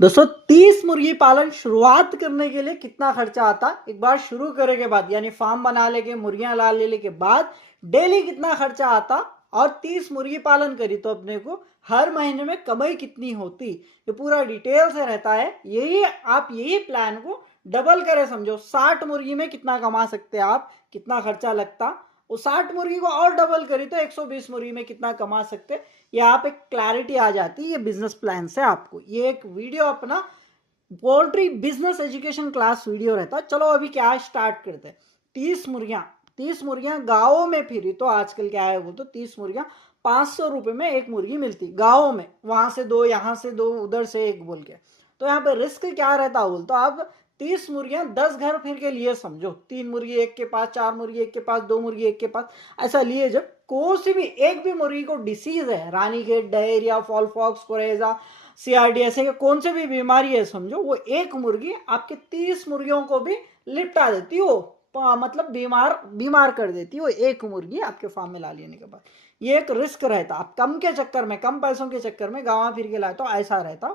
दोस्तों 30 मुर्गी पालन शुरुआत करने के लिए कितना खर्चा आता, एक बार शुरू करने के बाद यानी फार्म बना लेके मुर्गियां ला लेने के बाद डेली कितना खर्चा आता और 30 मुर्गी पालन करी तो अपने को हर महीने में कमाई कितनी होती, ये पूरा डिटेल से रहता है। यही प्लान को डबल करे समझो, 60 मुर्गी में कितना कमा सकते आप, कितना खर्चा लगता, वो 60 मुर्गी को और डबल करी तो 120 मुर्गी में कितना कमा सकते, यहाँ पे क्लैरिटी आ जाती है ये बिजनेस प्लान से आपको। ये एक वीडियो अपना poultry business education class video रहता है। चलो अभी क्या स्टार्ट करते हैं। 30 मुर्गियां गाँवों में फिरी तो आजकल क्या है बोल तो 30 मुर्गियां 500 रुपए में एक मुर्गी मिलती गाँव में, वहां से दो यहाँ से दो उधर से एक बोल के। तो यहाँ पे रिस्क क्या रहता बोल तो आप 30 मुर्गियां 10 घर फिर के लिए समझो, 3 मुर्गी एक के पास, 4 मुर्गी एक के पास, 2 मुर्गी एक के पास, ऐसा लिए जब कोई सी भी एक भी मुर्गी को डिसीज है, Ranikhet, diarrhoea, fowl pox, coryza, CRD, ऐसे कौन से भी बीमारी है समझो, वो एक मुर्गी आपके 30 मुर्गियों को भी लिपटा देती हो, मतलब बीमार कर देती हो एक मुर्गी आपके फार्म में ला लेने के बाद। ये एक रिस्क रहता, आप कम के चक्कर में, कम पैसों के चक्कर में गाँव फिर के लाए तो ऐसा रहता।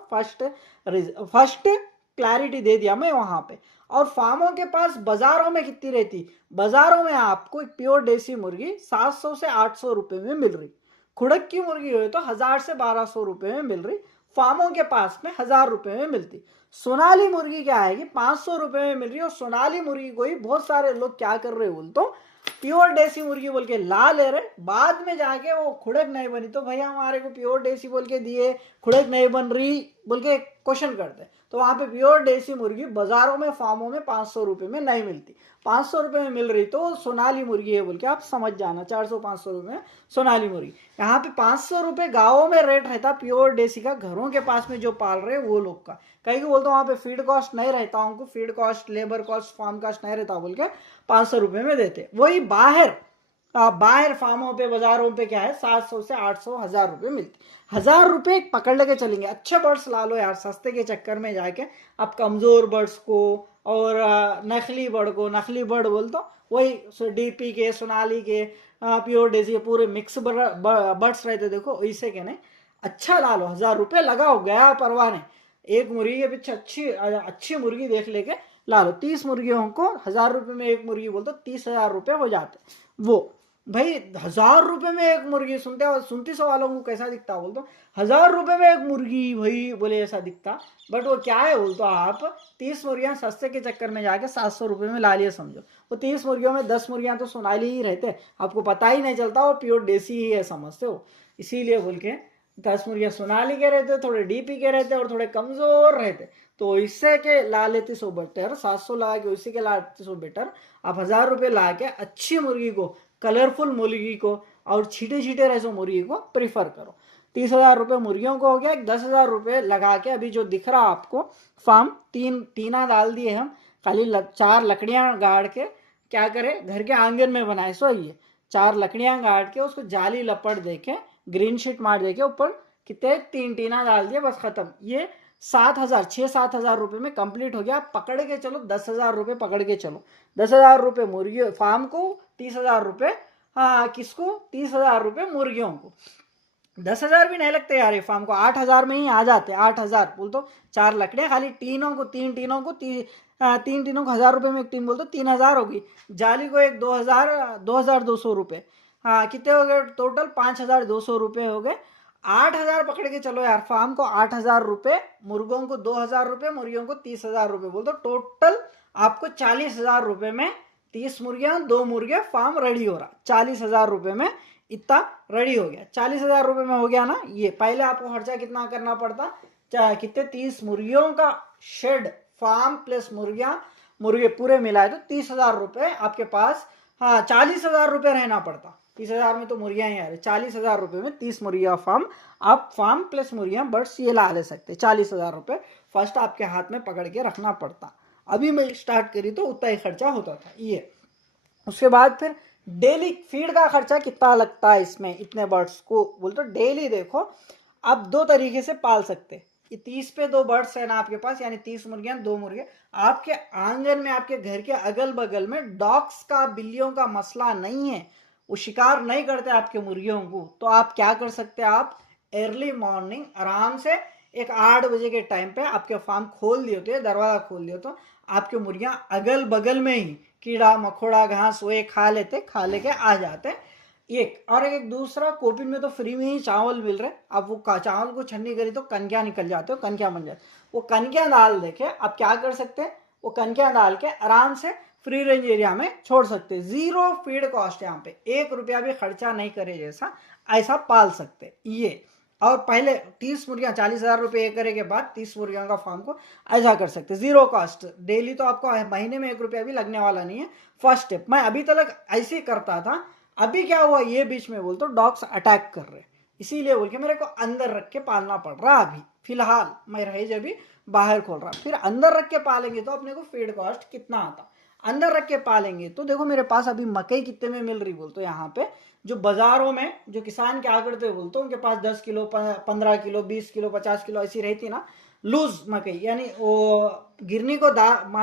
फर्स्ट क्लैरिटी दे दिया मैं वहां पे। और फार्मों के पास बाजारों में कितनी रहती, बाजारों में आपको एक प्योर देसी मुर्गी 700 से 800 रुपए में मिल रही, खुड़क की मुर्गी हो तो 1000 से 1200 रुपए में मिल रही, फार्मों के पास में 1000 रुपए में मिलती। सोनाली मुर्गी क्या है कि 500 रुपए में मिल रही है। और सोनाली मुर्गी को ही बहुत सारे लोग क्या कर रहे बोल तो प्योर देसी मुर्गी बोल के ला ले रहे, बाद में जाके वो खुड़क नहीं बनी तो भैया हमारे को प्योर देसी बोल के दिए, खुड़क नहीं बन रही बोल के क्वेश्चन करते। तो वहां पे प्योर देसी मुर्गी बाजारों में फार्मों में 500 रुपए में नहीं मिलती, 500 रुपए में मिल रही तो सोनाली मुर्गी है बोल के आप समझ जाना। 400-500 रुपए में सोनाली मुर्गी। यहाँ पे 500 रुपए गाँवों में रेट रहता प्योर देसी का, घरों के पास में जो पाल रहे वो लोग का। कहीं को बोलता हूँ वहाँ पे फीड कॉस्ट नहीं रहता, उनको feed cost, labour cost, farm cost नहीं रहता बोल के 500 रुपए में देते। वही बाहर फार्मों पे बाजारों पे क्या है 700 से 800 1000 रुपए मिलती। 1000 रुपए पकड़ लेके चलेंगे, अच्छे बर्ड्स ला लो यार, सस्ते के चक्कर में जाके आप कमजोर बर्ड्स को और नकली बर्ड बोल तो वही डीपी के, सोनाली के, प्योर डेजी पूरे मिक्स बर्ड्स रहते देखो, ऐसे के नहीं अच्छा ला लो। 1000 रुपए लगाओ, गया परवाह नहीं, एक मुर्गी के पीछे अच्छी मुर्गी देख लेके ला लो। 30 मुर्गियों को 1000 रुपए में एक मुर्गी बोलते 30,000 रुपए हो जाते। वो भाई 1000 रुपए में एक मुर्गी सुनते सवालों को कैसा दिखता बोलते 1000 रुपए में एक मुर्गी भाई बोले ऐसा दिखता, बट वो क्या है बोलते आप 30 मुर्गियां सस्ते के चक्कर में जाके 700 रुपए में ला लिए समझो। वो 30 मुर्गियों में 10 मुर्गियां तो सोनाली ही रहते, आपको पता ही नहीं चलता वो प्योर देसी ही है समझते हो। इसीलिए बोल के 10 मुर्गियां सोनाली के रहते, थोड़े डीपी के रहते और थोड़े कमजोर रहते, तो इससे के ला लेते सो बेटर, 700 लगा के उसी के ला लेते सो बेटर आप 1000 रुपए ला के अच्छी मुर्गी को, कलरफुल मुर्गी को और छीटे रहे मुर्गी को प्रीफर करो। 30,000 रुपए मुर्गियों को हो गया। 10,000 रुपए लगा के अभी जो दिख रहा आपको फार्म, टीना डाल दिए हम, खाली 4 लकड़ियां गाड़ के क्या करे घर के आंगन में बनाए सो ये 4 लकड़ियां गाड़ के उसको जाली लपट देके ग्रीन शीट मार देके ऊपर कितने 3 टीना डाल दिया, बस खत्म। ये 6-7 हजार रुपए में कंप्लीट हो गया। पकड़ के चलो 10,000 रुपए पकड़ के चलो, 10,000 रुपए मुर्गी फार्म को, 30,000 रुपए किसको, 30,000 रुपए मुर्गियों को। 10,000 भी नहीं लगते यार ये फार्म को, 8,000 में ही आ जाते। 8,000 बोल तो 4 लकड़ियां खाली तीन टीनों को 1,000 रुपए में एक टीन बोल तो 3,000 होगी। जाली को एक 2,200 रुपए, कितने हो गए टोटल 5,200 रुपए हो गए। 8,000 पकड़ के चलो यार फार्म को, 8,000 रुपए, मुर्गों को 2,000 रुपए, मुर्गियों को 30,000 रुपए बोल तो टोटल आपको 40,000 रुपए में 30 मुर्गियां 2 मुर्गे फार्म रेडी हो रहा। 40,000 रुपए में इतना रेडी हो गया। 40,000 रुपए में हो गया ना। ये पहले आपको खर्चा कितना करना पड़ता, कितने 30 मुर्गियों का शेड, फार्म प्लस मुर्गे पूरे मिलाए तो 30,000 रुपए आपके पास, 40,000 रुपए रहना पड़ता। 30,000 में तो मुर्गियां ही आ रही, 40,000 रुपए में 30 मुर्गिया फार्म, आप फार्म प्लस मुर्गियां बर्ड्स ये ला ले सकते। 40,000 रुपए फर्स्ट आपके हाथ में पकड़ के रखना पड़ता। अभी मैं स्टार्ट करी तो उतना ही खर्चा होता था ये। उसके बाद फिर डेली फीड का खर्चा कितना लगता है इसमें, इतने बर्ड्स को बोल तो डेली देखो आप 2 तरीके से पाल सकते। 30 पे 2 बर्ड्स है ना आपके पास, यानी 30 मुर्गियां 2 मुर्गे। आपके आंगन में, आपके घर के अगल बगल में डॉग्स का, बिल्लियों का मसला नहीं है, वो शिकार नहीं करते आपके मुर्गियों को, तो आप क्या कर सकते हैं, आप अर्ली मॉर्निंग आराम से एक 8 बजे के टाइम पे आपके फार्म खोल दिए होते, दरवाजा खोल दिए तो आपके मुर्गियां अगल बगल में ही कीड़ा मकोड़ा घास वो खा लेके आ जाते। एक और एक दूसरा कोपिन में तो फ्री में ही चावल मिल रहे, आप वो चावल को छन्नी करी तो कनकियां निकल जाते हो, कनकियां बन जाते, वो कनकियां डाल देके आप क्या कर सकते हैं, वो कनकियां डाल के आराम से फ्री रेंज एरिया में छोड़ सकते हैं। जीरो फीड कॉस्ट, यहाँ पे 1 रुपया भी खर्चा नहीं करे जैसा ऐसा पाल सकते ये। और पहले 30 मुर्गियां 40,000 रुपये करे के बाद 30 मुर्गियों का फार्म को ऐसा कर सकते, जीरो कॉस्ट। डेली तो आपको महीने में 1 रुपया भी लगने वाला नहीं है। फर्स्ट स्टेप मैं अभी तक ऐसे ही करता था, अभी क्या हुआ ये बीच में बोल तो डॉग्स अटैक कर रहे, इसीलिए बोल के मेरे को अंदर रख के पालना पड़ रहा। अभी फिलहाल मैं रहे जब भी बाहर खोल रहा, फिर अंदर रख के पालेंगे तो अपने को फीड कॉस्ट कितना आता, अंदर रख के पालेंगे तो देखो मेरे पास अभी मकई कितने में मिल रही बोल तो यहाँ पे जो बाजारों में जो किसान क्या करते बोलते उनके पास 10 किलो 15 किलो 20 किलो 50 किलो ऐसी रहती ना लूज मकई, यानी वो गिरनी को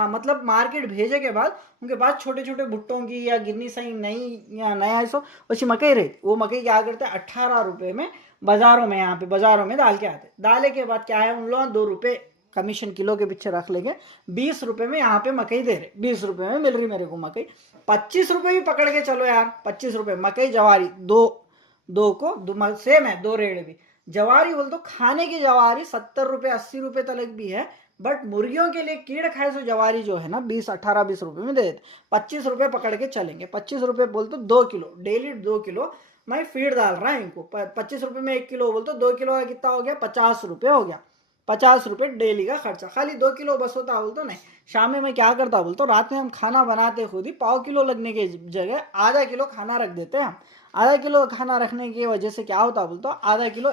मतलब मार्केट भेजे के बाद उनके पास छोटे छोटे भुट्टों की या गिरनी सही नई या नया ऐसा वैसी मकई रहती, वो मकई क्या करते हैं 18 रुपये में बाजारों में, यहाँ पे बाजारों में डाल के आते, डाले के बाद क्या है उन लोग 2 रुपये कमीशन किलो के पीछे रख लेंगे, 20 रुपये में यहाँ पे मकई दे रहे, 20 रुपये में मिल रही मेरे को मकई। 25 रुपये भी पकड़ के चलो यार, 25 रुपये मकई जवारी दो को सेम है, 2 रेड़ भी जवारी बोल तो खाने की जवारी 70 रुपये 80 रुपये तक भी है, बट मुर्गियों के लिए कीड़ खाए सो जवारी जो है ना 18-20 रुपये में दे देते। 25 रुपये पकड़ के चलेंगे, 25 रुपये बोल तो 2 किलो डेली 2 किलो मैं फीड डाल रहा है इनको, 25 रुपये में 1 किलो बोल तो 2 किलो का कितना हो गया 50 रुपये हो गया, 50 रुपये डेली का खर्चा। खाली 2 किलो बस होता बोल तो नहीं, शाम में मैं क्या करता बोल तो रात में हम खाना बनाते खुद ही, 1/4 किलो लगने की जगह आधा किलो खाना रख देते हैं हम। आधा किलो खाना रखने की वजह से क्या होता बोल तो आधा किलो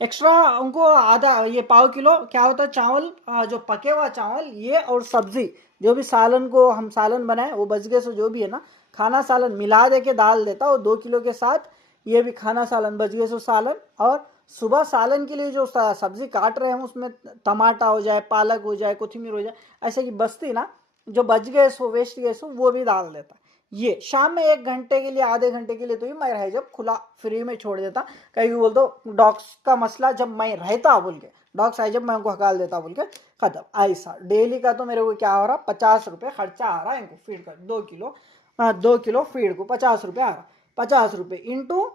एक्स्ट्रा उनको आधा ये 1/4 किलो क्या होता है चावल, जो पके हुआ चावल ये और सब्जी जो भी सालन को हम सालन बनाए वो बच गए सो जो भी है ना खाना सालन मिला दे के डाल देता, और 2 किलो के साथ ये भी खाना सालन बच गए सो सालन, और सुबह सालन के लिए जो सब्जी काट रहे हैं उसमें टमाटर हो जाए पालक हो जाए कोथिमीर हो जाए ऐसे की बस्ती ना जो बच गए सो वेस्ट गए सो वो भी डाल देता। ये शाम में 1 घंटे के लिए आधे घंटे के लिए तो ये मैं रह जब खुला फ्री में छोड़ देता, कहीं बोल दो डॉग्स का मसला जब मैं रहता बोल के डॉग्स आए जब मैं उनको हकाल देता बोल के खत्म। ऐसा डेली का तो मेरे को क्या हो रहा 50 रुपये खर्चा आ रहा है इनको फीड कर, 2 किलो फीड को 50 रुपये आ रहा, 50 रुपये इंटू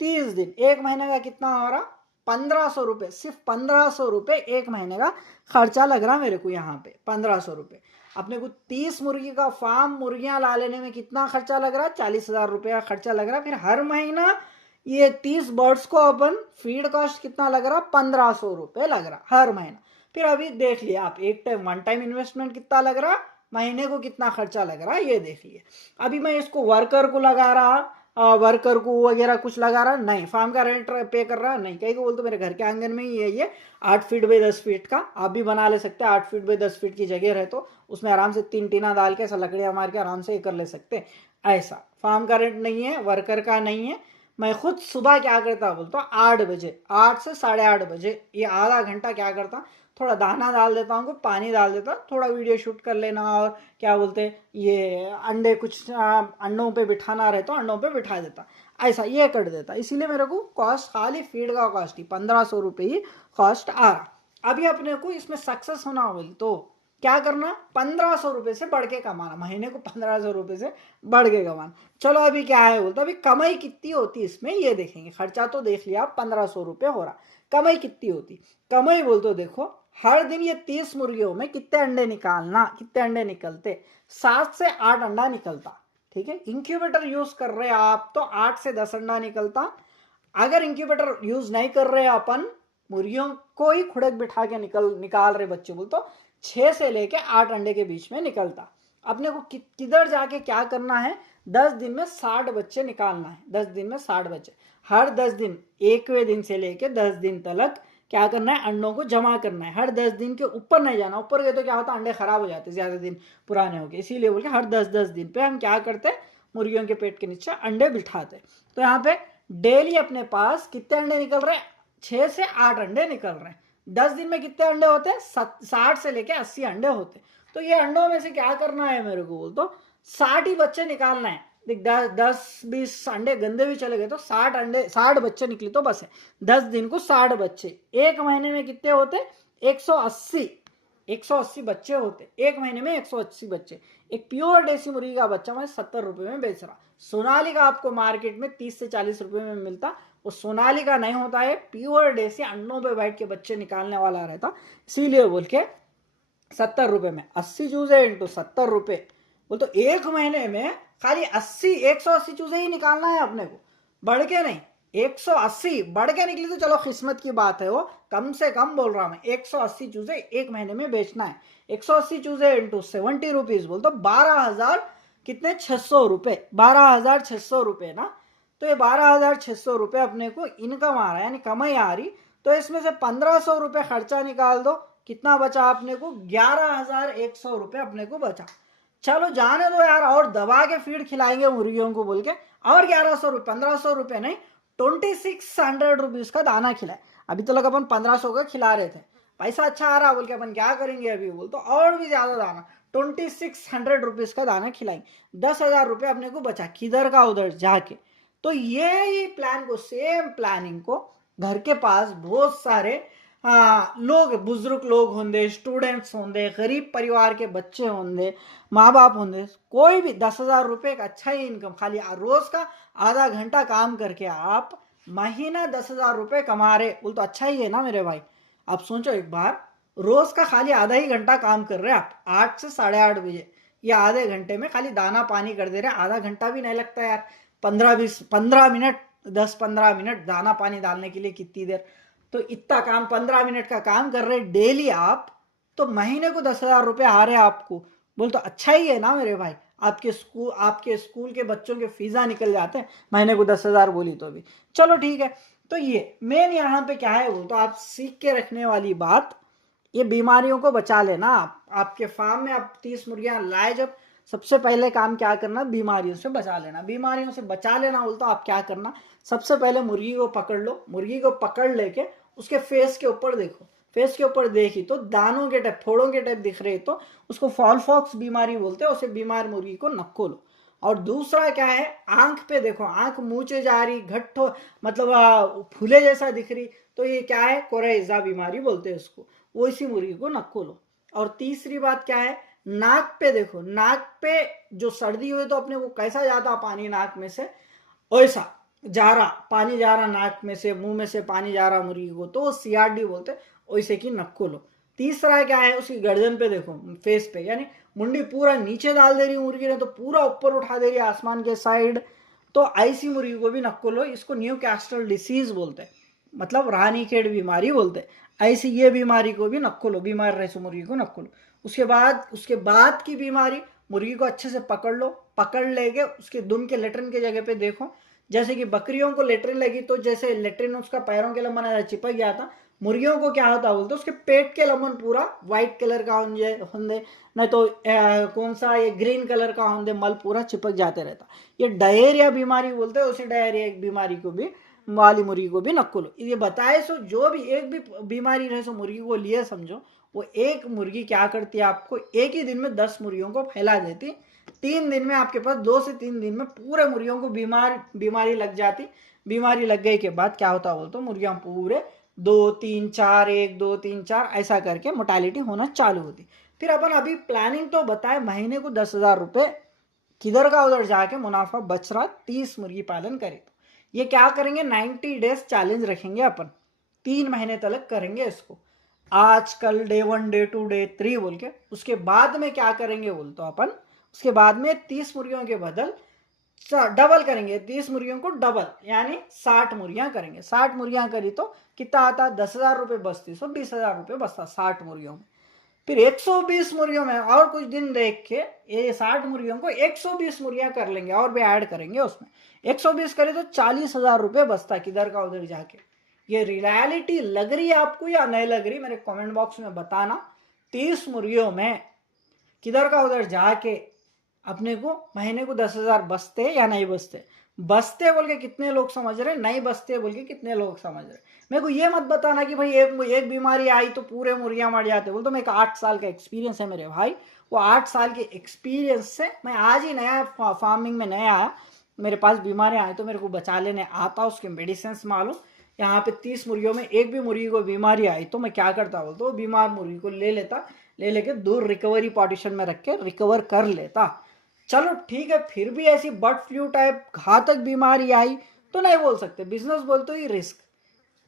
30 दिन 1 महीने का कितना हो रहा 1500 रुपये, सिर्फ 1500 रुपये 1 महीने का खर्चा लग रहा मेरे को यहाँ पे 1500 रुपये। अपने को 30 मुर्गी का फार्म मुर्गियां ला लेने में कितना खर्चा लग रहा 40,000 रुपये का खर्चा लग रहा, फिर हर महीना ये 30 बर्ड्स को अपन फीड कॉस्ट कितना लग रहा 1500 रुपये लग रहा हर महीना। फिर अभी देख लिया आप वन टाइम इन्वेस्टमेंट कितना लग रहा, महीने को कितना खर्चा लग रहा ये देख लिए। अभी मैं इसको वर्कर को लगा रहा, वर्कर को वगैरह कुछ लगा रहा नहीं, फार्म का रेंट पे कर रहा नहीं, कहीं को बोल तो मेरे घर के आंगन में ही है ये 8 फीट बाई 10 फीट का, आप भी बना ले सकते हैं। 8 फीट बाई 10 फीट की जगह रहे तो उसमें आराम से 3 टीना डाल के ऐसा लकड़ियाँ मार के आराम से ये कर ले सकते हैं। ऐसा फार्म का रेंट नहीं है, वर्कर का नहीं है। मैं खुद सुबह क्या करता बोलता 8 बजे 8 से 8:30 बजे ये आधा घंटा क्या करता थोड़ा दाना डाल देता हूँ, पानी डाल देता, थोड़ा वीडियो शूट कर लेना, और क्या बोलते ये अंडे कुछ अंडों पे बिठाना रहे तो अंडों पे बिठा देता, ऐसा ये कर देता। इसीलिए मेरे को कॉस्ट खाली फीड का कॉस्ट ही 1500 रुपये ही कॉस्ट आ रहा। अभी अपने को इसमें सक्सेस होना हो तो क्या करना 1500 रुपये से बढ़ के कमाना, महीने को 1500 रुपये से बढ़ के कमाना। चलो अभी क्या है बोलते अभी कमाई कितनी होती इसमें ये देखेंगे। खर्चा तो देख लिया 1500 रुपये हो रहा, कमाई कितनी होती, कमाई बोल तो देखो हर दिन ये 30 मुर्गियों में कितने अंडे निकालना, कितने अंडे निकलते 7 से 8 अंडा निकलता, ठीक है। इंक्यूबेटर यूज कर रहे हैं आप तो 8 से 10 अंडा निकलता। अगर इंक्यूबेटर यूज नहीं कर रहे अपन मुर्गियों को ही खुड़क बिठा के निकाल रहे बच्चे बोल तो 6 से लेके 8 अंडे के बीच में निकलता। अपने को किधर जाके क्या करना है 10 दिन में 60 बच्चे निकालना है, 10 दिन में 60 बच्चे, हर 10 दिन 1वें दिन से लेके 10 दिन तक क्या करना है अंडों को जमा करना है। हर 10 दिन के ऊपर नहीं जाना, ऊपर गए तो क्या होता अंडे खराब हो जाते ज्यादा दिन पुराने हो गए, इसीलिए बोल के हर 10-10 दिन पे हम क्या करते मुर्गियों के पेट के नीचे अंडे बिठाते। तो यहाँ पे डेली अपने पास कितने अंडे निकल रहे 6 से 8 अंडे निकल रहे हैं। 10 दिन में कितने अंडे होते 60 से लेके 80 अंडे होते। तो ये अंडों में से क्या करना है मेरे को बोल तो 60 ही बच्चे निकालना है, देख 10-20 अंडे गंदे भी चले गए तो 60 बच्चे निकले तो बस है। 10 दिन को 60 बच्चे, एक महीने में कितने होते? 180 बच्चे होते एक महीने में। 180 बच्चे। एक प्योर देसी मुर्गी का बच्चा मैं 70 रुपए में बेच रहा। सोनाली का आपको मार्केट में 30 से 40 रुपए में मिलता। वो सोनाली का नहीं होता है, प्योर देसी अंडों पे बैठ के बच्चे निकालने वाला रहता, इसीलिए बोल के 70 रुपए में। 80 चूजे इंटू 70 रुपए बोल तो एक महीने में खाली 180 चूजे ही निकालना है अपने को, बढ़ के नहीं। 180 बढ़ के निकली तो चलो किस्मत की बात है, वो कम से कम बोल रहा मैं। 180 चूजे एक महीने में बेचना है। 180 चूजे इंटू 70 रुपीज बोल तो 12,000 कितने? 600 रुपए। 12,600 रुपए ना। तो ये 12,600 रुपए अपने को इनकम आ रहा है, यानी कमाई आ रही। तो इसमें से 1,500 रुपए खर्चा निकाल दो, कितना बचा अपने को? 11,100 रुपए अपने को बचा। चलो जाने दो यार, और दबा के फीड खिलाएंगे मुर्गियों को बोल के और 1100 रुपये, 1,500 रुपये नहीं, 2,600 रुपीज का दाना खिलाए। अभी तो लग अपन 1,500 का खिला रहे थे, पैसा अच्छा आ रहा बोल के अपन क्या करेंगे अभी बोल तो और भी ज्यादा दाना 2,600 रुपीज का दाना खिलाएंगे। 10,000 रुपये अपने को बचा, किधर का उधर जाके। तो ये प्लान को, सेम प्लानिंग को घर के पास बहुत सारे लोग, बुजुर्ग लोग होंगे, स्टूडेंट्स होंगे, गरीब परिवार के बच्चे होंगे, माँ बाप होंगे, कोई भी 10,000 रुपये का अच्छा ही इनकम, खाली रोज का आधा घंटा काम करके आप महीना 10,000 रुपये कमा रहे बोल तो अच्छा ही है ना मेरे भाई। आप सोचो एक बार, रोज का खाली आधा ही घंटा काम कर रहे हैं आप, 8 से 8:30 बजे, या आधे घंटे में खाली दाना पानी कर दे रहे। आधा घंटा भी नहीं लगता यार, 15 मिनट, 10-15 मिनट दाना पानी डालने के लिए कितनी देर। तो इतना काम, 15 मिनट का काम कर रहे डेली आप, तो महीने को 10,000 रुपये आ रहे आपको बोल तो अच्छा ही है ना मेरे भाई। आपके स्कूल के बच्चों के फीसा निकल जाते हैं महीने को 10,000 बोली तो भी। चलो ठीक है। तो ये मेन यहाँ पे क्या है वो तो आप सीख के रखने वाली बात, ये बीमारियों को बचा लेना। आपके फार्म में आप 30 मुर्गियां लाए जब, सबसे पहले काम क्या करना? बीमारियों से बचा लेना। बीमारियों से बचा लेना बोल तो आप क्या करना? सबसे पहले मुर्गी को पकड़ लो, मुर्गी को पकड़ लेके उसके फेस के ऊपर देखो, फेस के ऊपर देखी तो दानों के टाइप, फोड़ों के टाइप दिख रहे तो उसको फॉल फॉक्स बीमारी बोलते हैं। उसे बीमार मुर्गी को नक्को लो। और दूसरा क्या है? आंख पे देखो, आंख मुंह जा रही, घट्ट मतलब फूले जैसा दिख रही, तो ये क्या है? कोराइजा बीमारी बोलते हैं उसको। वो इसी मुर्गी को नक्को लो। और तीसरी बात क्या है? नाक पे देखो, नाक पे जो सर्दी हुई तो अपने को कैसा जाता पानी नाक में से, वैसा जा रहा पानी, जा रहा नाक में से, मुंह में से पानी जा रहा मुर्गी को, तो CRD बोलते, वैसे की नक्को लो। तीसरा क्या है? उसकी गर्दन पे देखो, फेस पे, यानी मुंडी पूरा नीचे डाल दे रही मुर्गी ने तो पूरा ऊपर उठा दे रही आसमान के साइड, तो ऐसी मुर्गी को भी नक्को लो। इसको न्यू कैस्ट्रल डिसीज बोलते हैं, मतलब रानीखेत बीमारी बोलते हैं। ऐसी ये बीमारी को भी नक्को लो, बीमार रहे मुर्गी को नक्को लो। उसके बाद की बीमारी, मुर्गी को अच्छे से पकड़ लो, पकड़ लेके उसके दुम के लेटरिन के जगह पे देखो। जैसे कि बकरियों को लेटरिन लगी तो जैसे लेटरिन उसका पैरों के लंबन चिपक गया था, मुर्गियों को क्या होता बोलते उसके पेट के लंबन पूरा व्हाइट कलर का होंगे, नहीं तो कौन सा ये ग्रीन कलर का होंगे, मल पूरा चिपक जाते रहता। ये डायरिया बीमारी बोलते हैं। उसी डायरिया एक बीमारी को भी, वाली मुर्गी को भी नक्को लो। ये बताए सो जो भी एक भी बीमारी रहे सो मुर्गी को लिए समझो, वो एक मुर्गी क्या करती है? आपको एक ही दिन में 10 मुर्गियों को फैला देती। 3 दिन में आपके पास, 2 से 3 दिन में पूरे मुर्गियों को बीमारी लग जाती। बीमारी लग गई के बाद क्या होता बोलते, मुर्गियां पूरे 2 3 4 1 2 3 4 ऐसा करके मोर्टेलिटी होना चालू होती। फिर अपन अभी प्लानिंग तो बताए, महीने को 10,000 रुपये किधर का उधर जाके मुनाफा बच रहा, 30 मुर्गी पालन करे तो ये क्या करेंगे? 90 डेज चैलेंज रखेंगे अपन, 3 महीने तक करेंगे इसको, आज कल डे 1 डे 2 डे 3 बोल के। उसके बाद में क्या करेंगे बोल तो अपन, उसके बाद में 30 मुर्गियों के बदल डबल करेंगे, 30 मुर्गियों को डबल, यानी 60 मुर्गियां करेंगे। 60 मुर्गियां करी तो कितना आता? 10,000 रुपये बचती, सो 20,000 रुपये बचता 60 मुर्गियों में। फिर 120 मुर्गियों में और कुछ दिन देख के ये 60 मुर्गियों को 120 मुर्गियां कर लेंगे और भी ऐड करेंगे उसमें। 120 करे तो 40,000 रुपये बचता किधर का उधर जाके। ये रियलिटी लग रही है आपको या नहीं लग रही? मेरे कमेंट बॉक्स में बताना। 30 मुर्गियों में किधर का उधर जाके अपने को महीने को 10,000 बचते या नहीं बचते? बसते बोल के कितने लोग समझ रहे, नहीं बसते बोल के कितने लोग समझ रहे। मेरे को ये मत बताना कि भाई एक बीमारी आई तो पूरे मुर्गियां मर जाते। बोल तो मेरे को 8 साल का एक्सपीरियंस है मेरे भाई। वो 8 साल के एक्सपीरियंस से मैं आज ही नया फार्मिंग में नया आया, मेरे पास बीमारियां आए तो मेरे को बचा लेने आता, उसके मेडिसिन मालूम। यहाँ पे 30 मुर्गियों में एक भी मुर्गी को बीमारी आई तो मैं क्या करता बोल तो बीमार मुर्गी को ले लेता, ले लेके दूर रिकवरी पार्टीशन में रख के रिकवर कर लेता। चलो ठीक है, फिर भी ऐसी बर्ड फ्लू टाइप घातक बीमारी आई तो नहीं बोल सकते। बिजनेस बोलते ही रिस्क,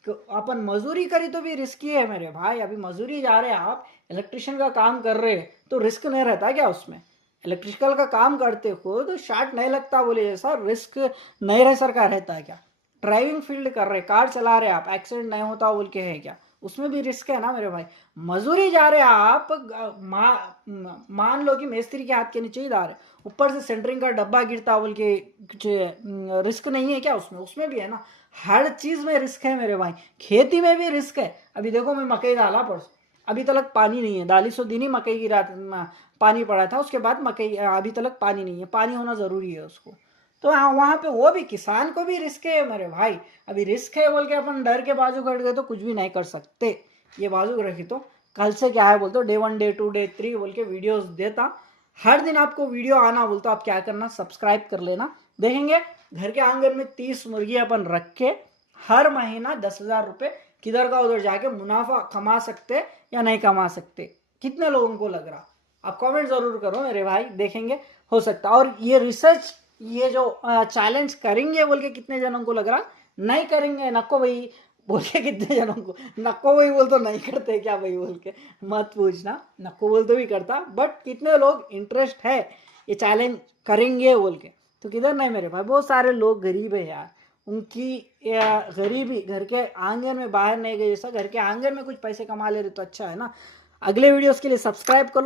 अपन मजदूरी करी तो भी रिस्की है मेरे भाई। अभी मजदूरी जा रहे हैं आप, इलेक्ट्रिशियन का काम कर रहे हैं तो रिस्क नहीं रहता क्या उसमें? इलेक्ट्रिकल का काम करते हो तो शार्ट नहीं लगता बोले जैसा रिस्क नहीं रह सर का रहता है क्या? ड्राइविंग फील्ड कर रहे, कार चला रहे आप, एक्सीडेंट नहीं होता बोल के है क्या? उसमें भी रिस्क है ना मेरे भाई। मजदूरी जा रहे आप, मान लो कि मिस्त्री के हाथ के नीचे ही जा रहे, ऊपर से सेंटरिंग का डब्बा गिरता बोल के कुछ रिस्क नहीं है क्या उसमें? उसमें भी है ना, हर चीज में रिस्क है मेरे भाई। खेती में भी रिस्क है। अभी देखो मैं मकई डाला परसों, अभी तक पानी नहीं है। 42 दिन ही मकई की रात पानी पड़ा था, उसके बाद मकई अभी तक पानी नहीं है। पानी होना जरूरी है उसको। तो वहां पे वो भी किसान को भी रिस्क है मेरे भाई। अभी रिस्क है बोल के अपन डर के बाजू कट गए तो कुछ भी नहीं कर सकते। ये बाजू रखी तो कल से क्या है बोलते डे 1 डे 2 डे 3 बोल के वीडियोस देता। हर दिन आपको वीडियो आना बोलता, आप क्या करना, सब्सक्राइब कर लेना। देखेंगे घर के आंगन में 30 मुर्गी अपन रख के हर महीना 10,000 रुपए किधर का उधर जाके मुनाफा कमा सकते या नहीं कमा सकते, कितने लोगों को लग रहा? आप कमेंट जरूर करो मेरे भाई, देखेंगे हो सकता। और ये रिसर्च, ये जो चैलेंज करेंगे बोल के कितने जनों को लग रहा? नहीं करेंगे नको भाई बोल के कितने जनों को नको भाई बोल तो नहीं करते क्या भाई बोल के मत पूछना, नको बोल तो भी करता। बट कितने लोग इंटरेस्ट है ये चैलेंज करेंगे बोल के? तो किधर नहीं मेरे भाई, बहुत सारे लोग गरीब है यार, उनकी गरीबी घर के आंगन में बाहर नहीं गए, ऐसा घर के आंगन में कुछ पैसे कमा ले रहे तो अच्छा है ना। अगले वीडियोस के लिए सब्सक्राइब कर लो।